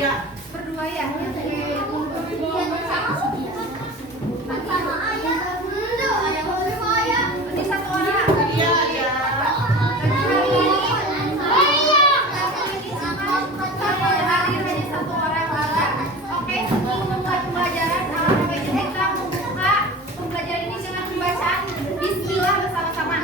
Berdua ya. Berarti satu orang. Oke, sebelum memulai pembelajaran, kita membuka pembelajaran ini dengan pembacaan Bismillah bersama-sama.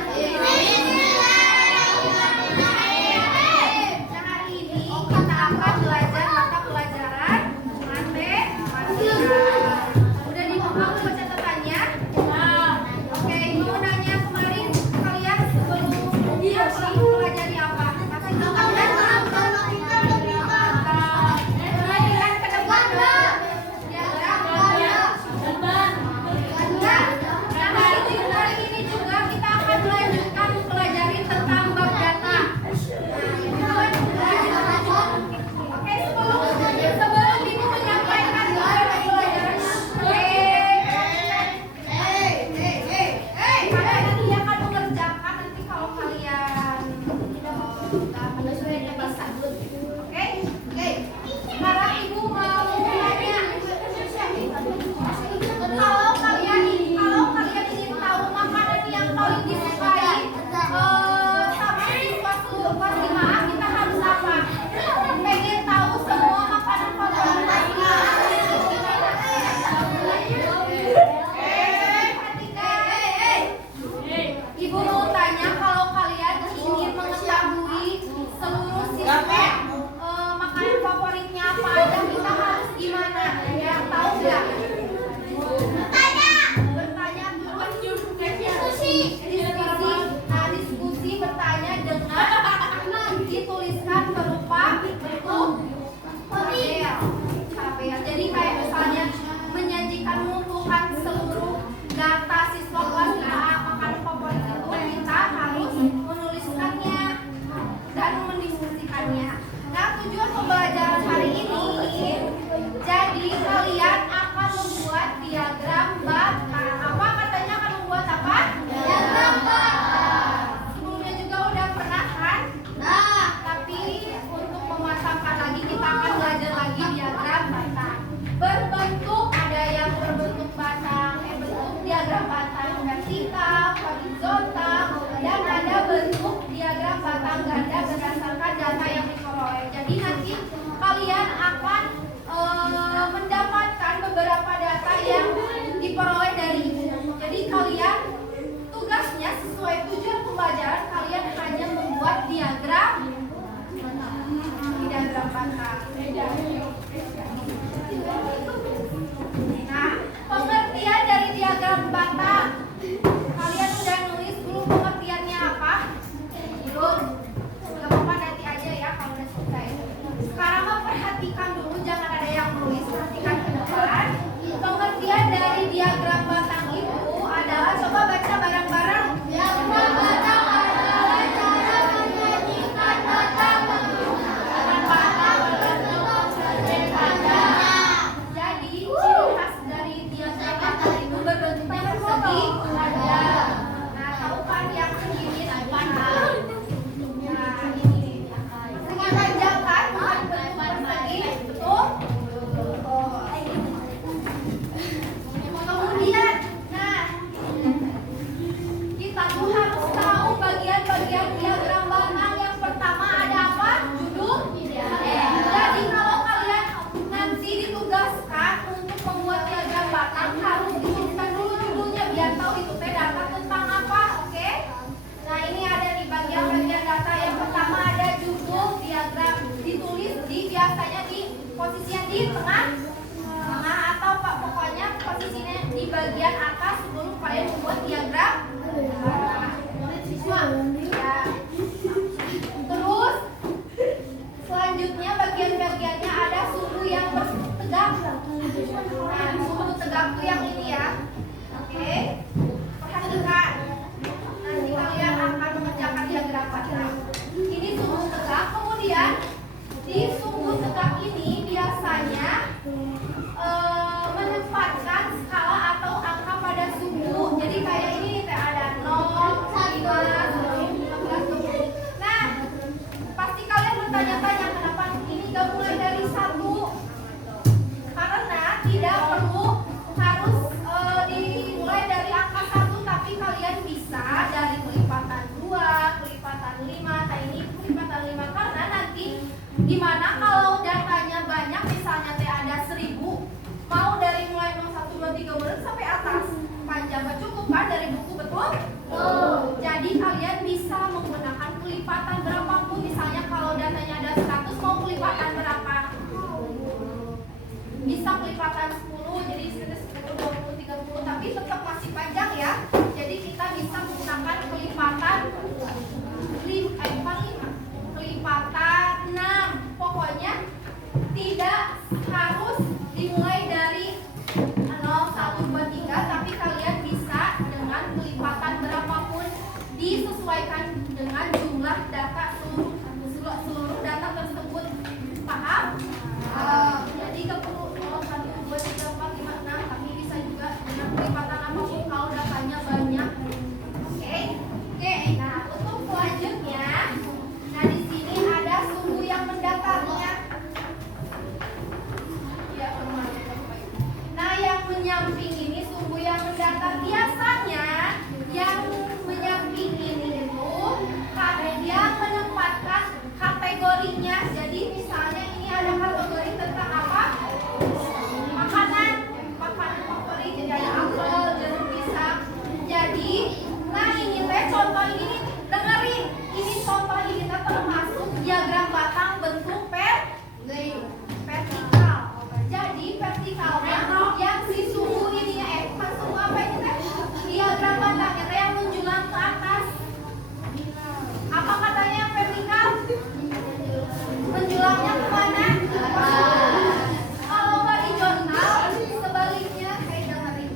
Nah, hari ini kita akan belajar mata pelajaran matematika. Udah dibuka buku catatannya? Oke, mau nanya kemarin kalian sebelum mempelajari apa? Kasih tahu kalian. Kemudian ke depan diagram. Nah, hari ini juga kita akan melanjutkan mempelajari tentang bab data. Oke, sebelum ibu menyampaikan pembelajaran, kalian nanti akan mengerjakan nanti kalau kalian sudah bisa. Oke, sekarang ibu mau nanya, kalau kalian ingin tahu makanan yang paling disukai sama siswa seluruh kelas 5, kita harus apa? Pengen tahu semua makanan favorit Ibu mau tanya, kalau kalian ingin mengetahui seluruh siswa makanan favoritnya apa aja, kita harus gimana? Yang tahu nggak? Bertanya terus diskusi. Nah, diskusi bertanya dengan dituliskan berupa bentuk tabel. Jadi kayak misalnya menyajikan, mengumpulkan seluruh data siswa kelas 5A makanan favorit itu, kita harus menuliskannya dan mendiskusikannya. Nah, tujuan pembelajaran hari ini, jadi kalian akan membuat diagram bata. Apa katanya akan membuat apa? Diagram bata. Sebelumnya juga udah pernah kan? Nah, tapi untuk memasangkan lagi kita akan belajar lagi diagram bata. Berbentuk, ada yang berbentuk batang, bentuk diagram batang vertikal, horizontal, dan ada bentuk diagram batang ganda berdasarkan data yang diperoleh. Jadi nanti kalian akan mendapatkan beberapa data yang diperoleh dari ibu. Jadi kalian tugasnya sesuai tujuan pembelajaran, kalian hanya membuat diagram batang. Nah, pengertian dari diagram batang, kalian udah nulis belum pengertiannya apa? Belum? Gak apa-apa, nanti aja ya kalau udah selesai. Sekarang perhatikan dulu, jangan ada yang nulis, perhatikan ke depan. Pengertian dari diagram batang itu adalah, coba baca bareng-bareng. Diagram batang adalah cara menyajikan data menggunakan batang berbentuk segitiga. Jadi ciri khas dari diagram batang itu berbentuknya persegi ada. Nah, tahu kan yang segini apa? Nah, ini persegi panjang kan? Bukan bentuk persegi, betul? Kemudian, nah, kita tuh harus tahu bagian-bagian diagram batang. Yang pertama ada apa? Judul. Jadi kalau kalian nanti ditugaskan untuk membuat diagram batang, harus dituliskan dulu judulnya biar tahu itu teh data tentang apa, oke? Nah, ini ada di bagian-bagian data. Yang pertama ada judul diagram, ditulis biasanya di posisinya di tengah atau pokoknya posisinya di bagian atas sebelum kalian membuat diagram. Siswa ya. Terus selanjutnya bagian-bagiannya ada sumbu yang tegak. Nah, sumbu tegak itu yang ini ya. Oke. Perhatikan. Nanti kalian akan mengerjakan diagram batang. Ini sumbu tegak. Kemudian di sumbu tegak ini biasanya menempatkan skala atau angka pada sumbu. Jadi kayak ini ada 0, 5, 10, 15, 20. Nah, pasti kalian bertanya-tanya kenapa ini gak mulai dari 1, Dimana kalau datanya banyak, misalnya ada 1000, mau dari mulai 0, 1, 2, 3 menit sampai atas, panjang gak cukup kan dari buku, betul? Jadi kalian bisa menggunakan kelipatan berapapun. Misalnya kalau datanya ada 100, mau kelipatan berapa? Bisa kelipatan 10, jadi 10, 20, 30, tapi tetap masih panjang ya. Jadi kita bisa menggunakan kelipatan kelipatan 6. Pokoknya tidak harus dimulai dari 0, 1, 2, 3, tapi kalian bisa dengan kelipatan berapapun, disesuaikan dengan jumlah data seluruh data tersebut. Paham? Jadi gak perlu 0, 1, 2, 3, 4, 5, 6, tapi bisa juga dengan kelipatan apapun kalau datanya banyak. Oke. Nah untuk selanjutnya, nah di sini ada sumbu yang mendatarnya. Nah yang menyamping ini sumbu yang mendatar. Biasanya yang menyamping ini itu dia menempatkan kategorinya. Jadi misalnya ini ada kategori tentang apa? Makanan favorit. Jadi ada apel, jeruk, pisang. Jadi, nah ini teh contoh ini dengerin. Ini contoh ini teh termasuk diagram batang bentuk vertikal. Jadi vertikalnya yang si sumbu ini bukan sumbu apa ini teh? Diagram batangnya teh yang menjulang ke atas. Apa katanya yang vertikal? Menjulangnya kemana? Kalau horizontal sebaliknya, dengerin.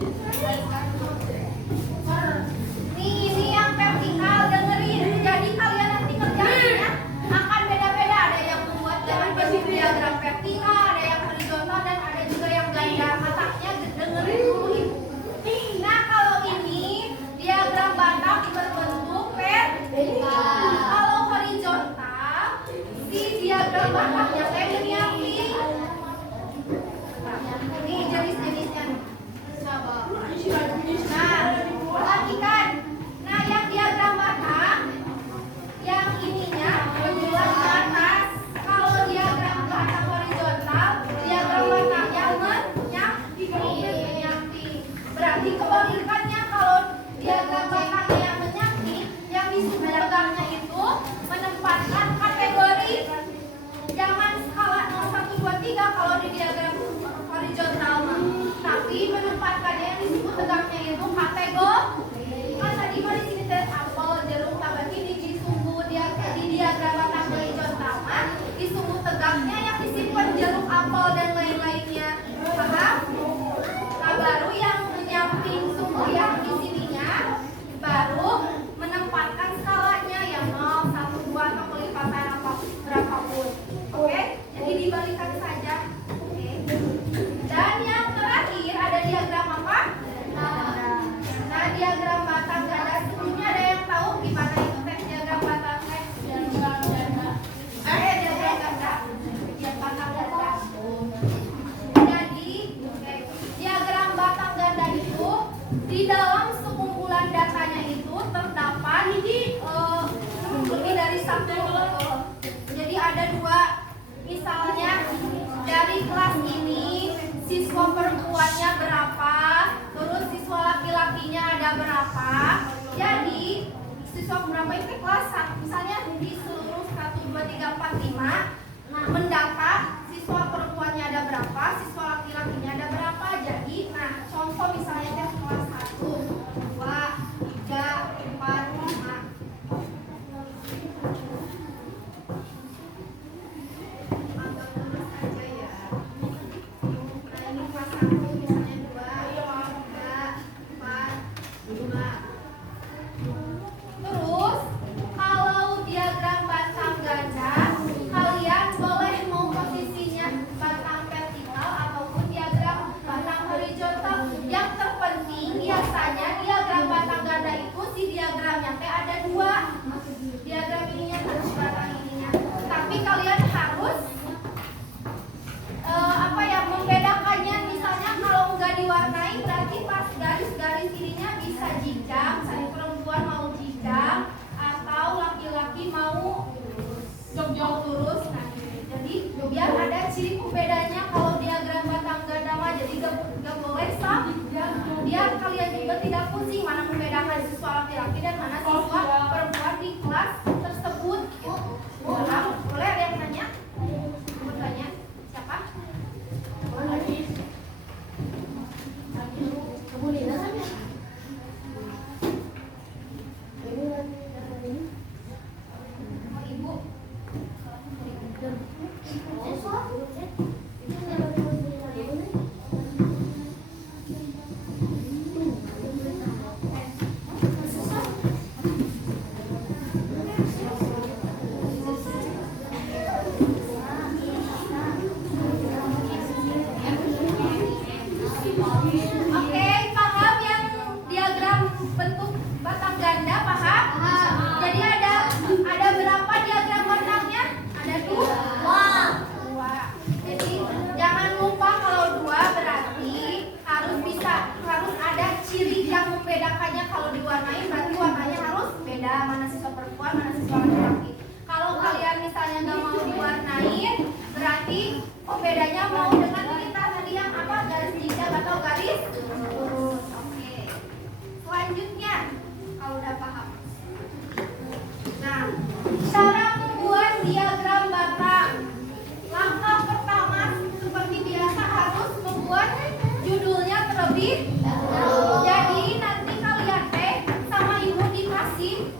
Nih ini yang vertikal, dengerin. Jadi kalian nanti kerjanya akan beda-beda. Ada yang membuat diagram vertikal, ada yang horizontal, dan ada juga yang ganda. Matanya dengerin dulu ibu. Nah kalau ini diagram batang berbentuk vertikal. Kalau horizontal, si diagram batangnya kayak menyamping. Ini jenis-jenisnya. Nah, perhatikan. Nah, yang diagram batang, yang ininya menjulang ke atas. Kalau diagram batang horizontal, diagram batangnya menyamping. Berarti kebalikannya, kalau diagram batangnya yang menyamping, yang di sumbu tegaknya itu menempatkan kategori. Jangan skala 0, 1, 2, 3 kalau di diagram horizontal, tapi menempatkannya yang disebut tegaknya itu kategori. Kan tadi mah di sini teh apel, jeruk, berarti di sumbu di diagram batang horizontal mah di sumbu tegaknya yang disimpan jeruk, apel, dan lain-lainnya. Paham? Nah baru yang menyamping sumbu yang di sininya baru menempatkan skalanya yang 0, 1, 2 atau kelipatan berapapun. Oke? Jadi dibalikan saja. Oke. Dan yang terakhir ada diagram apa? Nah, diagram batang ganda. Sebelumnya ada yang tahu gimana itu diagram batang? Diagram ganda. Diagram ganda. Diagram batang ganda. Jadi, diagram batang ganda itu di dalam sekumpulan datanya itu terdapat lebih dari satu. Jadi ada 2. Misalnya dari kelas ini siswa perempuannya berapa, terus siswa laki-lakinya ada berapa. Jadi siswa berapa itu kelas 1. Misalnya di seluruh 1, 2, 3, 4, 5 mendata siswa perempuannya ada berapa, siswa laki-lakinya ada berapa. Jadi nah contoh misalnya kan kelas 1, 2, 3, 4, 5. Terus kalau diagram batang ganda, kalian boleh mau posisinya batang vertikal ataupun diagram batang horizontal. Yang terpenting biasanya diagram batang ganda itu si diagramnya ada 2. Diagram ininya dan batang ininya. Tapi kalian harus membedakannya. Misalnya kalau nggak diwarnai berarti pas garis-garis ininya bisa jingkang. Misalnya perempuan mau jingkang atau laki-laki mau jog-jog lurus. Nah, jadi Biar ada ciri pembedanya kalau diagram batang ganda mah, jadi gak boleh sama. Biar kalian juga tidak pusing mana membedakan siswa laki-laki dan mana siswa perempuan di kelas tersebut. Boleh ada yang nanya? Bertanya siapa? Oke, paham yang diagram bentuk batang ganda, paham? Jadi ada berapa diagram batangnya? Ada dua. Jadi jangan lupa kalau dua berarti harus ada ciri yang membedakannya. Kalau diwarnain berarti warnanya harus beda, mana siswa perempuan, mana siswa laki-laki. Kalau kalian misalnya nggak mau diwarnain, berarti bedanya mau dengan kita tadi yang apa, garis zigzag atau garis lurus. Oke. Selanjutnya, kalau udah paham. Nah, cara membuat diagram batang. Langkah pertama seperti biasa harus membuat judulnya terlebih dahulu. Jadi nanti kalian sama ibu dikasih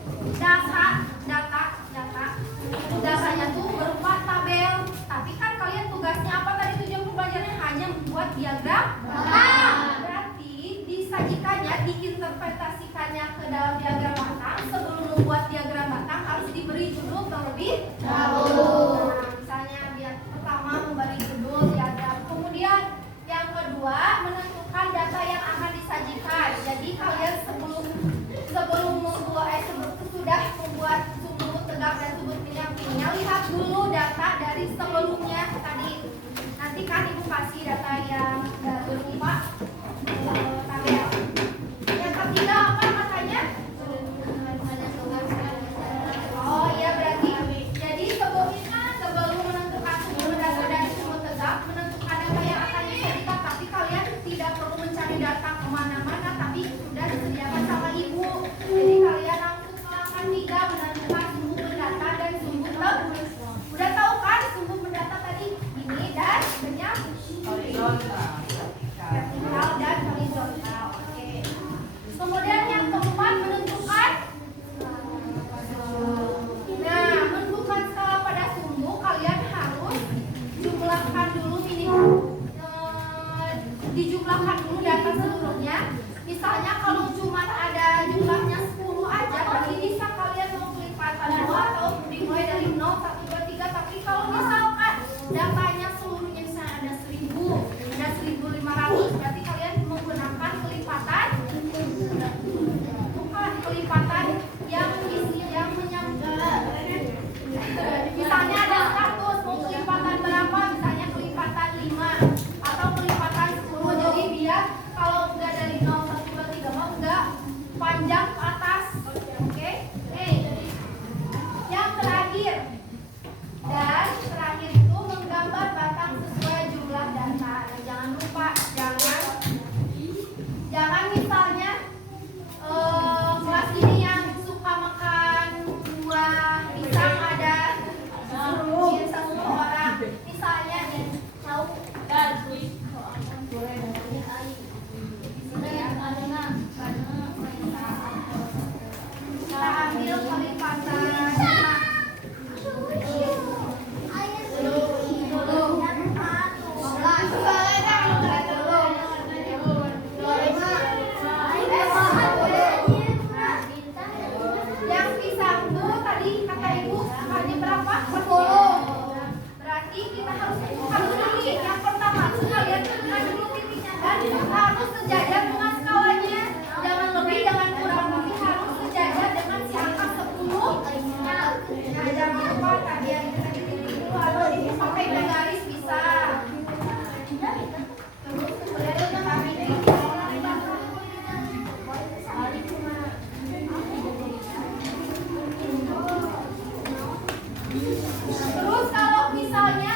datanya tuh berupa tabel. Tapi kan kalian tugasnya apa tadi, tujuan pembelajarannya hanya membuat diagram batang. Berarti disajikannya, diinterpretasikannya ke dalam diagram batang. Sebelum membuat diagram batang harus diberi judul terlebih dahulu. Nah, misalnya pertama memberi judul diagram. Kemudian yang kedua menentukan data yang akan disajikan. Jadi kalian sudah membuat sumbu tegak dan sumbu pindah-pindah, lihat dulu data dari sebelumnya tadi. Nanti kan ibu kasih data yang berupa tabel. Yang ketiga apa katanya? Oh iya, berarti jadi sebelum menentukan sumbu data dari sumbu tegak, menentukan data yang akan disajikan. Tapi kalian tidak perlu mencari data kemana-mana, tapi sudah disediakan sama ibu. Jadi kalian langsung ke langkah 3, menentukan sumbu data dan sumbu tegak. Udah tahu kan sumbu berdata tadi? Ini dan benyak vertikal dan horizontal. Oke. Kemudian yang keempat menentukan. Nah, menentukan skala pada sumbu kalian harus jumlahkan dulu dijumlahkan dulu data seluruhnya. Misalnya kalau cuma ada jumlahnya 10 aja, berarti bisa kalian mau kelipatan 2 atau dimulai dari 0, 1, 2, 3. Tapi kalau misalkan datanya seluruhnya misalnya ada 1000, ada 1500, berarti kalian menggunakan kelipatan, bukan kelipatan yang menyangkut. Misalnya ada 100, mau kelipatan berapa? Misalnya kelipatan 5 atau kelipatan 10. Jadi biar kalau enggak dari 0, 1, 2, 3 mau enggak panjang ke atas. Oke? Yang terakhir. Dan terakhir itu menggambar batang sesuai jumlah data. Nah, jangan lupa, jangan misalnya kelas ini yang suka makan buah pisang ada 10 orang. Misalnya nih, tahu kita ambil kelipatan 5. Yang pisang tuh tadi kata ibu makannya berapa? 10. Berarti kita harus dulu. Yang pertama kalian tentukan dulu titiknya dan harus sejajar dengan skalanya. Jangan lebih, jangan kurang, tapi harus sejajar dengan si angka 10. Nah, jangan lupa tadi yang kita titik dulu atau ibu pakai garis bisa. Terus kemudian kita titik. Terus kalau misalnya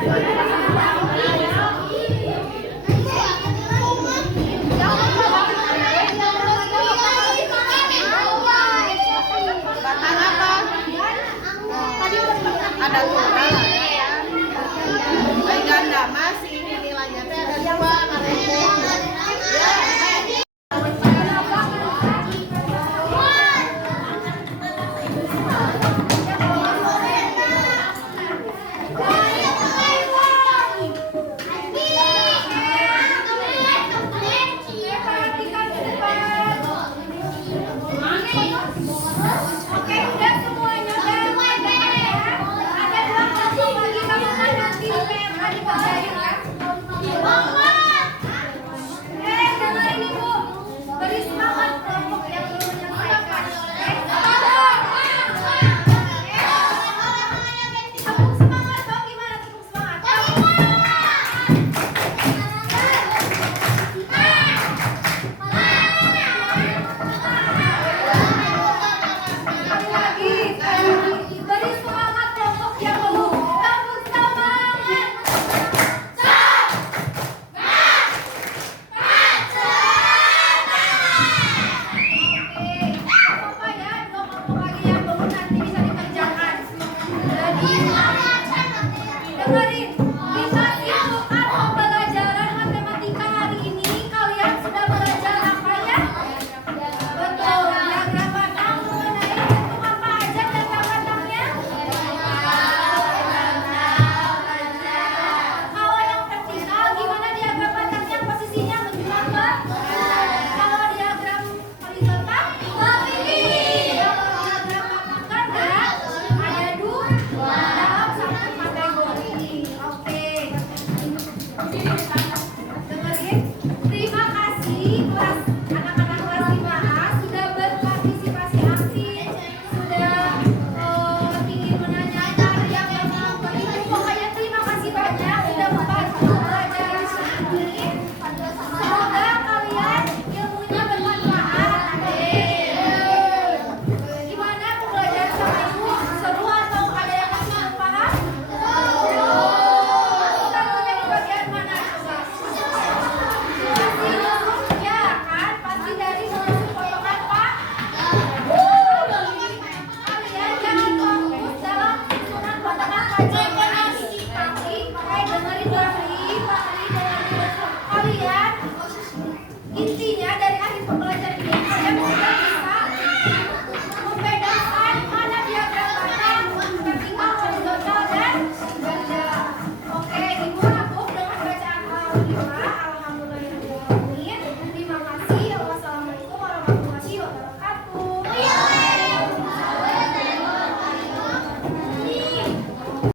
Kita